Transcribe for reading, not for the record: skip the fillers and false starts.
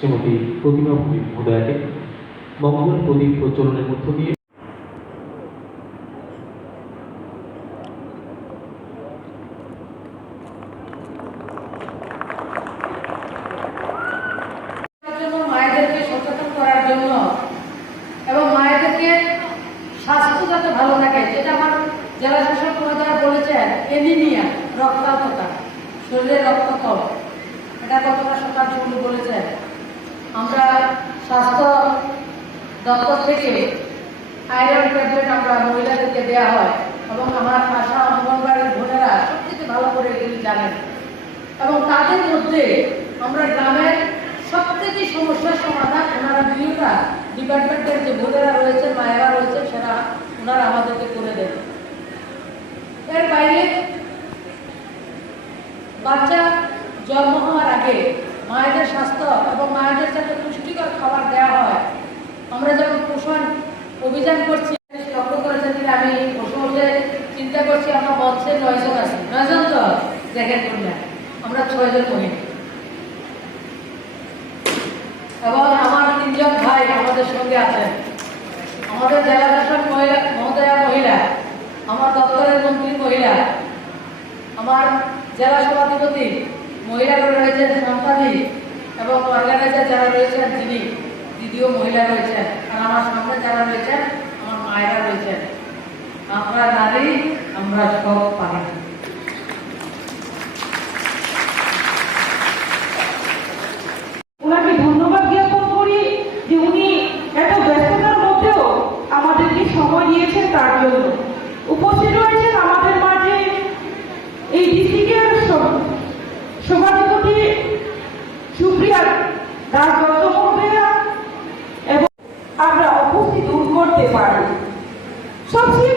শ্রীমতী প্রতিমা ভূমি মহোদয়াকে মঙ্গল প্রদীপ প্রজ্বলনের মধ্য দিয়ে মায়েদেরকে সচেতন করার জন্য এবং মায়েদেরকে স্বাস্থ্য যাতে ভালো থাকে, যেটা আমার জেলা শাসক মহোদয় বলেছেন, এনিমিয়া, রক্তাল্পতা, শরীরে রক্ত কম, এটা কতটা শতাংশ উনি বলেছেন। আমরা স্বাস্থ্য দপ্তর থেকে আয়রন ট্যাবলেট আমরা মহিলাদেরকে দেওয়া হয় এবং আমার আশা অঙ্গনবাড়ির বোনেরা সবথেকে ভালো করে এগুলি জানেন। এবং তাদের মধ্যে আমরা গ্রামের সবথেকে সমস্যার সমাধান ওনারা বিভিন্ন ডিপার্টমেন্টের যে বোনেরা রয়েছে, মায়েরা রয়েছে, সেটা ওনারা আমাদেরকে করে দেন। এর বাইরে বাচ্চা জন্ম হওয়ার আগে মায়েদের স্বাস্থ্য এবং মায়েদের যাতে পুষ্টিকর খাবার দেওয়া হয়, আমরা যখন পোষণ অভিযান করছি, লক্ষ্য করেছেন যে আমি বসে বসে চিন্তা করছি, আমরা মঞ্চে 9 জন আছি, 9 জন তো দেখেন কন্যা, আমরা 6 জন মহিলা এবং আমার 3 জন ভাই আমাদের সঙ্গে আছেন। আমাদের জেলা শাসক মহোদয়া মহিলা, আমার দপ্তরের মন্ত্রী মহিলা, আমার জেলা সভাধিপতি মহিলারা রয়েছেন, সন্তানী এবং অর্গানাইজার যারা রয়েছেন, যিনি দিদিও মহিলা রয়েছেন, আর আমার সামনে যারা রয়েছেন আমার মায়েরা রয়েছেন। আমরা নারী, আমরা সব পারি। ওনাকে ধন্যবাদ জ্ঞাপন করি যে উনি এত ব্যস্ততার মধ্যেও আমাদেরকে সময় দিয়েছেন তার জন্য। উপস্থিত রয়েছেন আমাদের মাঝে এই ডিস্ট্রিক্টের সভাধিপতি সুপ্রিয়া দাস দত্ত মহোদয়া, এবং আমরা উপস্থিত করতে পারি। সবচেয়ে